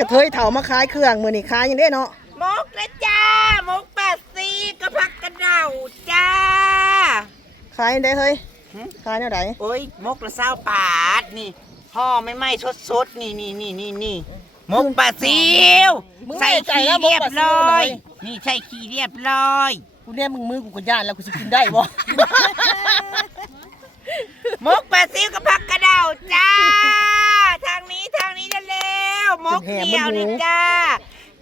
กระเทยเถามาขายเครื่องมือนี่ขายยังได้เนาะมกนะจ้ามกแปดซีกระพักกระเดาจ้า ขายยังได้เฮ้ยหึ ขายแนวไหนโอ้ยมกละเศร้าปาดนี่ห่อไม่ไหม้สดสดๆนี่นี่นี่นี่นี่มกปลาซิวมึงใส่แน่ใจขี้นะมกเรียบปลาซิวร้อไหนยนี่ใส่ขี้เรียบร้อยกูเนี่ยมึงมือกูก็ย่านแล้วกูจะกินได้บ่ มกปลาซิวกระพักกระเดาจ้า ทางนี้ทางนี้เร็วๆ มกเดียวนี่จ้า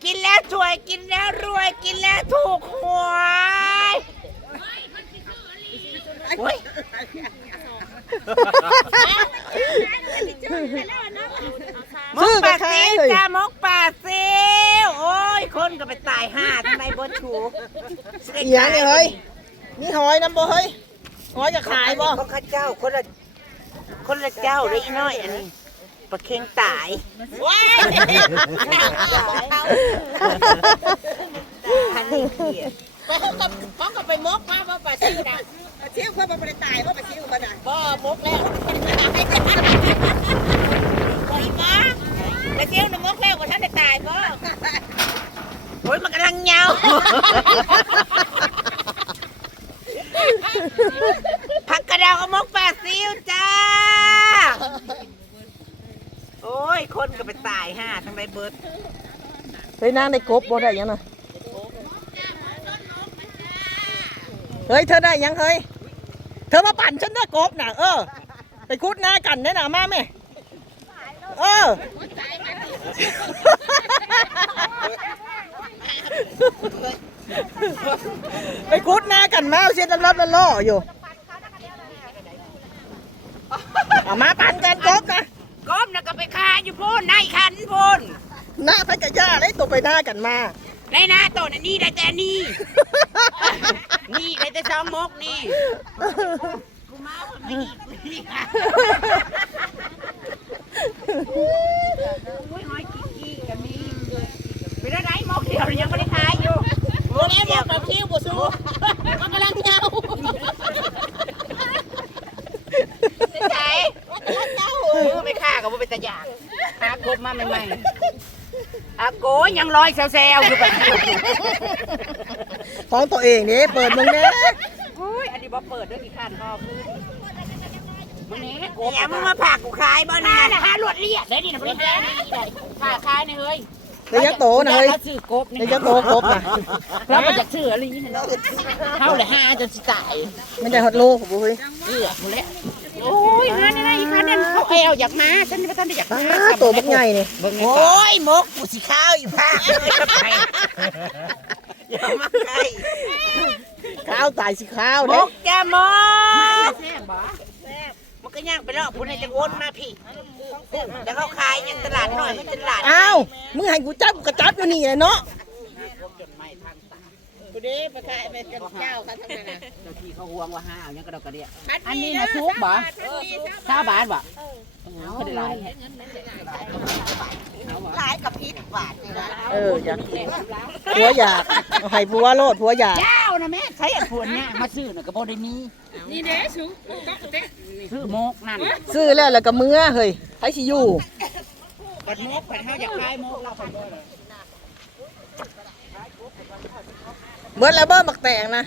กินแล้วสวยกินแล้วรวยกินแล้วถูกหวยโอ้ยมกปลาซิวจ้ามกปลาซิวโอ้ย คนก็ไปตายห่าทำไมบนชูอีหยังเนี่ยเฮ้ยมีหอยน้ำบ่เฮ้ยหอยจะขายบ่ของข้าเจ้าคนละคนละเจ้าเลยอีน้อยอันนี้ ปลาเค็งตายว้ายอันนี้เขียดเขาก็ไปมกมาว่าปลาซิวนะเชี่ยวเพื่อนมันตายเพราะมันชิวมันอะบ่มกแล้วบ่อีกบ่ปลาซิวน่ะมกแล้วบ่ทันได้ตายบ่โอ้ยมันกำลังเงาผักกระดาวกับมกปลาซิวจ้า โอ้ย คนก็ไปตายห่าทั้งใบเบิดเฮ้ยนางได้กบบ่ได้ยังน่ะเฮ้ยเธอได้ยังเฮ้ยเธอมาปั่นฉันด้กบน่ะเออ ไปคุดหน้ากันได้น่ะมาแม่เออไปคุดหน้ากันมาเสียรับรับล่ออยู่เอามาปั่นกันกบนะ ก้มนะก็ไปคาอยู่พูนในคันพูนหน้าพักกะย่าเลยตัวไปหน้ากันมาในหน้าโตนะนี่ได้แต่นี่ นี่ได้แต่ซ้อมมกนี่กูมาคนไม่ดีนี่ค่ะโอ้ยหอยกี่กี่กันมีเป็นอะไรมกเดียวยังไม่ได้ขายอยู่มกแล้วเดีมยวกปลาซิวบ่สู้มันกำลังเหงา ใจเออไม่ฆ่ากับว่าเป็นตะยากหากบมาใหม่ๆอาโกยังลอยแซวๆอยู่แบบนี้ของตัวเองนี่เปิดมึงเนี้ยอุ้ยอันนี้บ่เปิดด้วยกี่ขั้นพ่อคือมันนี้กบเนี่ยมึงมาผักกูขายบ่นี่นะฮะลวดเลียดได้ดินะบ่ได้ขายขายนะเฮ้ย เดี๋ยวจะโตนะเฮ้ยถ้าซื้อกบนี่เดี๋ยวจะโตครบนะเราบ่จะซื้ออะไรนี่นะเฮาเลยหาจนสิตายมันจะฮอดโลกบุ้ยเอื้อหมดแล้วโอ้ยหาได้อีกคันนั้นเขาแอวอยากมาฉันบ่ทันได้อยากป้ามาตัวบักใหญ่นี่โอ้ยมกกูสิข้าวอยู่ผ้าอย่ามาใกล้ข้าวตายสิข้าวมเด้กจะมกมัน ก็ย่างไปแล้วพุ่นให้จะวนมาพี่แล้วเขาขายยังตลาดหน่อยมันตลาดอ้าวมึงให้กูจับกูกระจับอยู่นี่แหละเนาะกูเด้ปลาคายไปกับเจ้าค่ะทั้งนั้นน่ะเจ้าที่เขาห่วงว่าห้าวยังกระดกกระเดียอัอันนนี้นี้นะนะซุซุปปบ่บ่ซาบาทบ่เขาได้หลายหลายกับพิษบาทนี่นะเอออยากผัวอยากเอาให้ผัวโลดผัวอยากยาว นะแม่ใช้อันพวนเนี่ยมาซื้อน่ะก็บ่ได้มีนี่เด้ซุปก็เต้ซื้อมกนั่นซื้อแล้วแล้วก็เมื่อเฮ้ยใครสิอยู่บัดมกบัดเฮาอยากขายมกเราไปบ่เลยเบิดแล้วเบิ้มักแตงนะ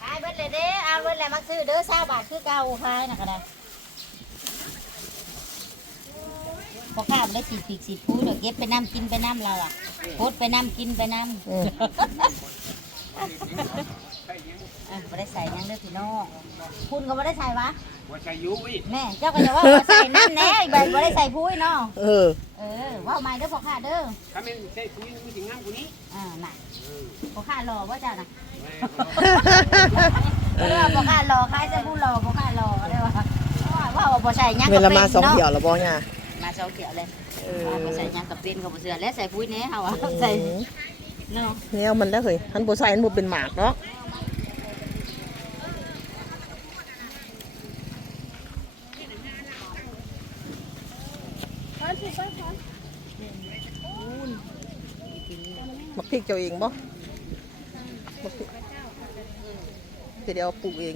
ขายเบิดเลยเด้เอาเบิดแล้วมักซื้อเด้อ20บาทคือเก่าขายน่ะก็ได้ พอข้าบ่ได้สิปีกสิพูดเดี๋ยวเก็บไปน้ำกินไปน้ำเราอะโพดไปน้ำกินไปน้ำอืมอะบ่ได้ใส่หยังเด้อพี่น้องคุณก็บ่ได้ใส่วะว่าใช่ยุ้ยแม่เจ้าก็จะว่าบ่ใส่น้ำแน่อีกใบบ่ได้ใส่พุ้ยเนาะเออ เออว่าใหม่เด้อพ่อข้าเด้อถ้าไม่ใช่คุยคุยถึงงามกูนี้อ่าน่ะพ่อข้ารอว่าเจ้าน่ะเออพ่อข้ารอขายจะพูดรอพ่อข้ารอได้ว่าว่าว่าบ่ใส่หยังเวก็ลาเป็นมาสองเนาะ เดี่ยวแล้วบ่เนี่ย มาสองเขียวเลยเออว่าบ่ใส่หยังกับเป็นกับบ่เสือและใส่พุ้ยแหน่เฮาว่าใส่เนาะเนี่ยมันแล้วเฮ้ยหันบ่ใส่หันบ่เป็นหมากเนาะมักพริกเจ้าเองบ่มักพริกเดี๋ยวเอาปลูกเอง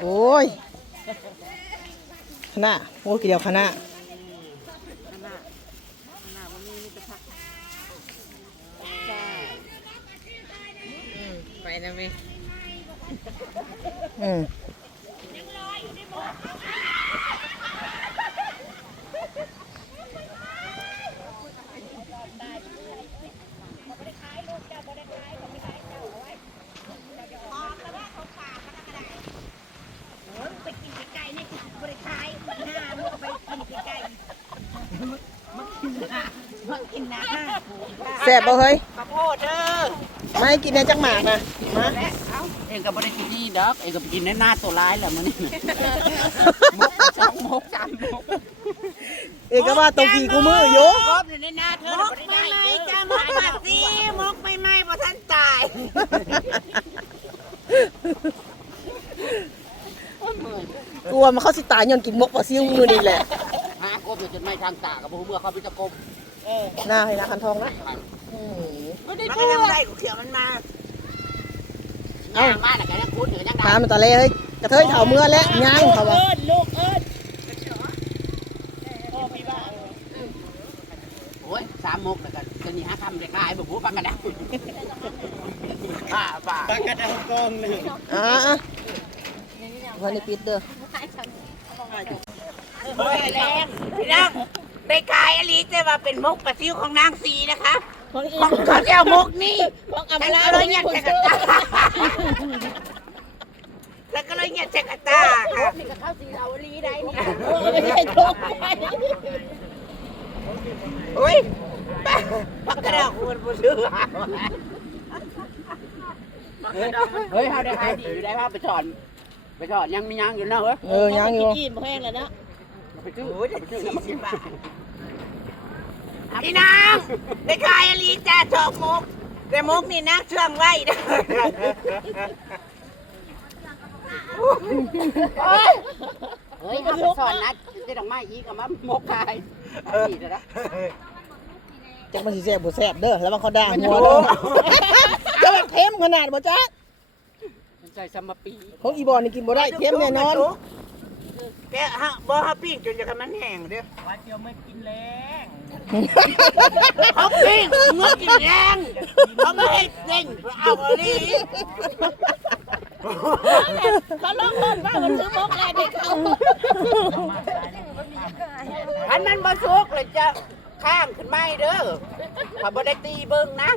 โอ้ยคณะโอ้กี่เดียวคณะ บบ่เฮ้ยข้าวโพดเด้อไม่กินในจังหมากนะมาเองก็บ่ได้กินนี่ดอกเองก็ไปกินในหน้าตัวร้ายแหละมื้อนี้มกสองมกสามมกเอกว่าตรงกี่กูมืออยู่ครบในหน้าเธอบ่ได้ได้จ้ามกมาสิมกไม่ไหม้บ่ทันตายกลัวมันเข้าสิตายย้อนกินมกปลาซิวมือนี่แหละหากบอยู่จนไม่ทางตากับบ่ฮู้เมื่อเขาไปจะกบหน้าให้นาคันทองนะ อืมมันก็ยังได้กูเขียวมันมาเอ้า มาน่ะก็ยังคุ้นอยู่ยังถามมันตะเลเฮ้ยกระเทยเถ่าเมื่อแล้วย่างเขาว่าลูกเอิ้นโอ้ยสามมกแล้วก็จะนี่หาคำได้ขายบ่ฮู้ปังกันได้ป้าป้าอ่าอะวันนี้ปิดเด้อแรงพี่น้องได้ขายอลีแต่ว่าเป็นมกปลาซิวของนางสีนะคะ ของอีของเขาจะเอามกนี่ของอฉัมนราก็เลยเนี่เนี่ยยคนจักรซื้อตาแล้วก็เลยเนี่ยจักรตาค่ะไม่ใช่ทุกโอ้ยป้าพักกระดอกคนผู้ชื่อเฮ้ยเขาได้ขายดีอยู่ได้ว่าไปสอนไปสอนยังมียังอยู่นะเฮ้ยเออย่างอยู่กินแห้งแล้วนะไปซื้อโอ้ยสี่สิบบาท พี่นางได้ขายอลีจ้าชอบมกแต่มกนี่นักเชื่องไว้นะเฮ้ยเขาไปสอนนะจะดอกไม้อีกกับมามกขายนี่เด้อนะจักมันสิแซ่บบ่แซ่บเด้อแล้วมันเขาด่าหัวเด้อจะมันเค็มขนาดบ่จ๊ะใส่ซัมมาปีของอีบอลนี่กินบ่ได้เค็มแน่นอน แกฮะบ่ฮะปิ้งจนจะกันมันแห้งเด้อว่าเจียวไม่กินแรงเขาปิ้งเมื่อกินแรงเขาไม่ให้เส้นเอาอันนี้เขาลองเล่นว่ามันซื้อมกแล้วเด็กเขาอันนั้นบ่สุกเลยจะข้างขึ้นไม่เด้อถ้าบ่ได้ตีเบิ่งนะ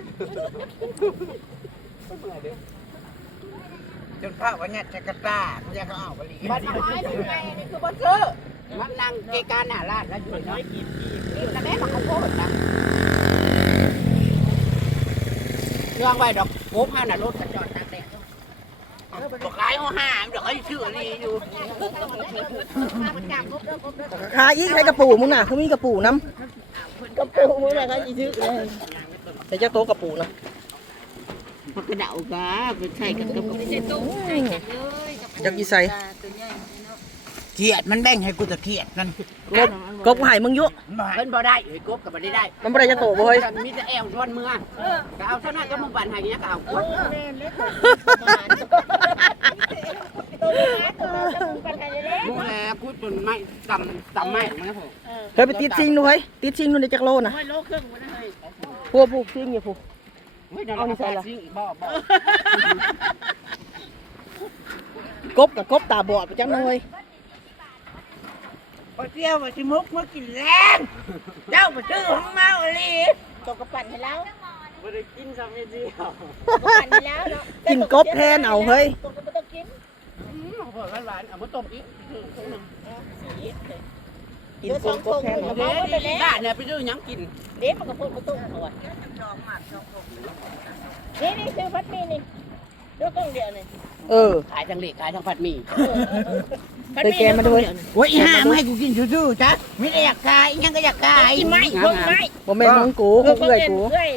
จนข้าววันนี้จะกระตาอยากเอาไปลีบัดนี้ไงนี่คือบ่ซื้อมันนั่งเกการหน้าร้านแล้วอยู่เนาะกินกินแล้วแม่มาขอโทษนะเรื่องไว้ดอกโป๊บห้าน่ะรถกระจอดตากแดดบอกขายเอาห้าเดี๋ยวเขาชื่ออะไรอยู่ขายอีกใช้กระปูมึงน่ะเขามีกระปูน้ำกระปูมืออะไรเขาอีซื้อเลยำใส่เจ้าโต๊ะกระปูนะ มันกระเดากะไปใส่กับกับกับจักอีใส่เขียดมันแบ่งให้กูจะเขียดนั่นกบกบกูใหายมึงอยุเพิ่นบ่ได้เอ้ยกบกับบ่ได้ได้มันบ่ได้จะโตบ่เฮ้ยมีแต่แอวทวนเมืองก็เอาเท่านั้นก็มึงบันให้เงี้ยก็เอากบมูแลกูจนไม่ตำตำไม่มันนะผมเฮ้ยไปติดซิงดูเฮ้ยติดซิงดูในจักรโลนะไม่โลครึ่งมันเลยพวกผูกซิงอยู่ผูก เอานี่ใส่ละบ่บ่กบกับกบตาบอดไปจังเลยพอเที่ยวมาสิมุกมากินแรงเจ้ามาซื้อของเมาอีหลีตกกระปั่นให้แล้วบ่ได้กินซ้ำเดียวปั่นให้แล้วเนาะกินกบแทนเอาเฮ้ยตกก็ไม่ต้องกินเอาเพิ่นหวานๆเอามาต้มอีก กินกบกบแทนเอาเด้อบ้านเนี่ยไปซื้อหยังกินเด็กมันก็พูดมาตุ้มเอาไว้นี่นี่ซื้อพัดมีนี่เดี๋ยวกล้องเดียวนี่เออ ขายทั้งเหล็กขายทั้งผัดหมี่ไปแกมาด้วยโอ้ยห้ามให้กูกินชูๆจ้ะไม่ได้อยากขายยังก็อยากขายกินไม้เพิ่งไม้บ่แม่นของกูของเอื้อยกูเอื้อย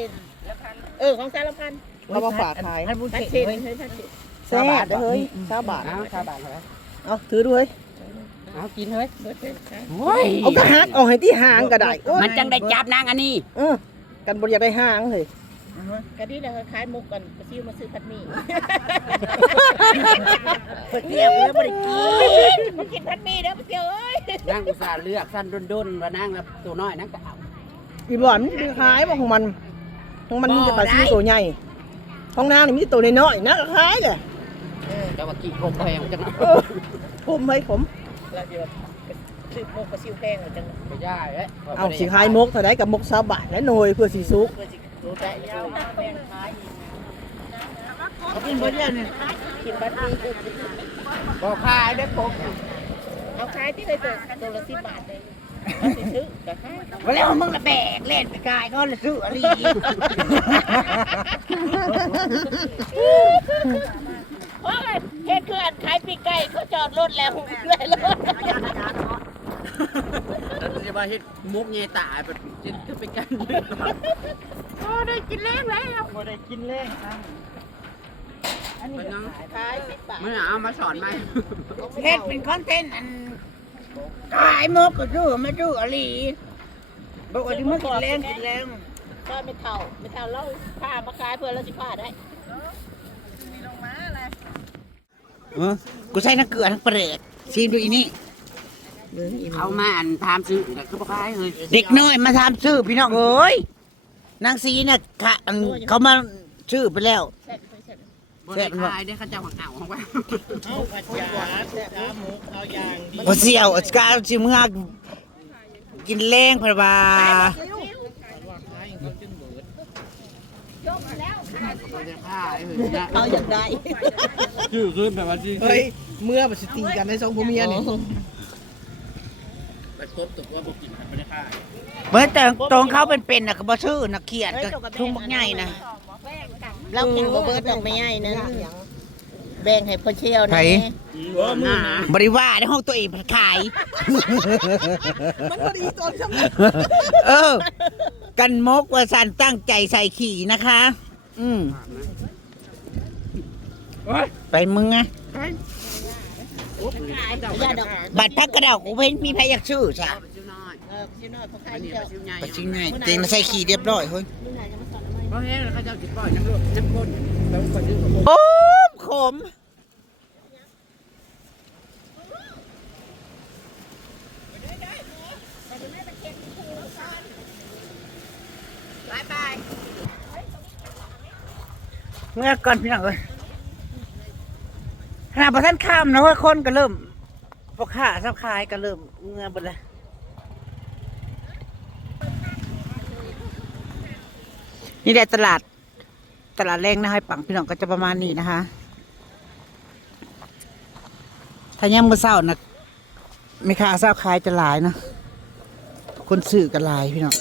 เออของสารพันเขามาฝากขายให้ผู้พัดเชี่เศยษเฮ้ยพัดเศษแซ่บเด้อเฮ้ยชาวบาทเอาชาวบ้านเหรอเอาถือด้วย เอากินเฮ้ยเบิดเลยค่ะโอ้ยเอากระหักเอาให้ที่หางก็ได้โอ้ยมันจังได้จับนางอันนี้เออกันบ่อยากได้หางเลยกะดีเลยขายมุกก่อนไปซิวมาซื้อผัดหมี่เพิ่นเที่ยวแล้วบ่ได้กินมากินผัดหมี่เด้อไปเที่ยวเอ้ยนางอุตส่าห์เลือกสั้นด้นๆว่านางแล้วตัวน้อยนางก็เอาอีบ่อนมันคือคล้ายบ่ของมันของมันมีแต่ปลาซิวตัวใหญ่ของนางนี่มีแต่ตัวน้อยๆนะก็คล้ายเลยแต่ว่ากี่กบแพงจังเนาะเออผม ไว้ผมแล้วเดี๋ยวซื้อมกกับซิวแพงจังไม่ได้เอ้ยเอาสิขายมกเท่าไดกับมก20บาทและหน่วยเพื่อสิสุกเพื่อสิรู้ได้ยาวแพงขายเขากินบ่ได้นี่กินผัดหมี่บ่ขายได้กเอาขายที่เคยตัวตัวละ10บาทเลยซื้อก็ขายบ่แล้วมึงละแบกเล่นไปกายก็ละซื้ออะไรอีกโอ้ย เฮ็ดคืออันขายปีกไก่เขาจอดรถแล้วเลยรถแล้วจะมาเฮ็ดมุกเงยตาแบบจะจะไปกันโอ้ได้กินเล้งแล้วบ่ได้กินแรงครับมันน้ขาย10บาทไม่เอามาสอนไหมเฮ็ดเป็นคอนเทนต์อันขายหมกก็ซื้อมาซื้อะไรอีกบอกว่าที่มึงกินแรงกินแรงก็ไม่เท่าไม่เท่าเราผ้ามาขายเพื่อเราสิผ้าได้ เออกูใช้น้ำเกลือทั้งเปรตซีมดูอีนี่ เขามาอันถามซื้อแต่คือบ่ขายเลยเด็กน้อยมาทำซื้อพี่น้องเอ้ยนางซีเนี่ยค่ะอันเขามาซื้อไปแล้วบ่ได้ขายได้เขาเจ้าของเอาของว่าบ่เสียวอากาสิเมื่อกินแรงเพราะว่า บ่ได้ขายเฮ้ยนเอาอยางใดชื่อขึ้นแบบว่าชื่อเฮ้ยเมื่อมันสิตีกันในสองผัวเมียนี่ไปกบตัวว่าบกินบ่ได้ขายเมื่อแต่ตรงเขาเป็นๆน่ะก็บ่ซื้อนะเขียดก็ทุ่งบักใหญ่นะเรากินบ่เบิดดอกไม่ใหญ่นึงแบ่งให้พ่อเชี่ยวนะเออมือหาบริว่าในห้องตัวเองขาย มันบ่ดีตอนจังเออ กันมกว่าสันตั้งใจใส่ขี่นะคะ อืม ไปมึงไงย่าดอกบัตรพักกระเดากูเห็นมีใครอยากซื้อจ้ะชื่อน้อยเออชื่อน้อยเขาขาอัยนนี้เจ้าชื่อใหญ่ไปจริงไงเต็งใส่ขี่เรียบร้อยเฮ้ยเพราะงั้นเขาเจ้าสิปล่อยน้ำลูกน้ำก้นแล้วคนซื้อของโอ้มขมบายบายเมื่อก่อนพี่น้องเอ้ยข นาดประท่านข้ามนะว่าคนก็เริ่มพวกข้าซับคายก็เริ่มเมื่อหมดเลยนี่แหละตลาด ตลาดแรงนะให้ปังพี่น้องก็จะประมาณนี้นะคะ ถ้ายังมือเศร้านะไม่ค่าทราบขายจะหลายนะคนสื่อกันหลายพี่น้อง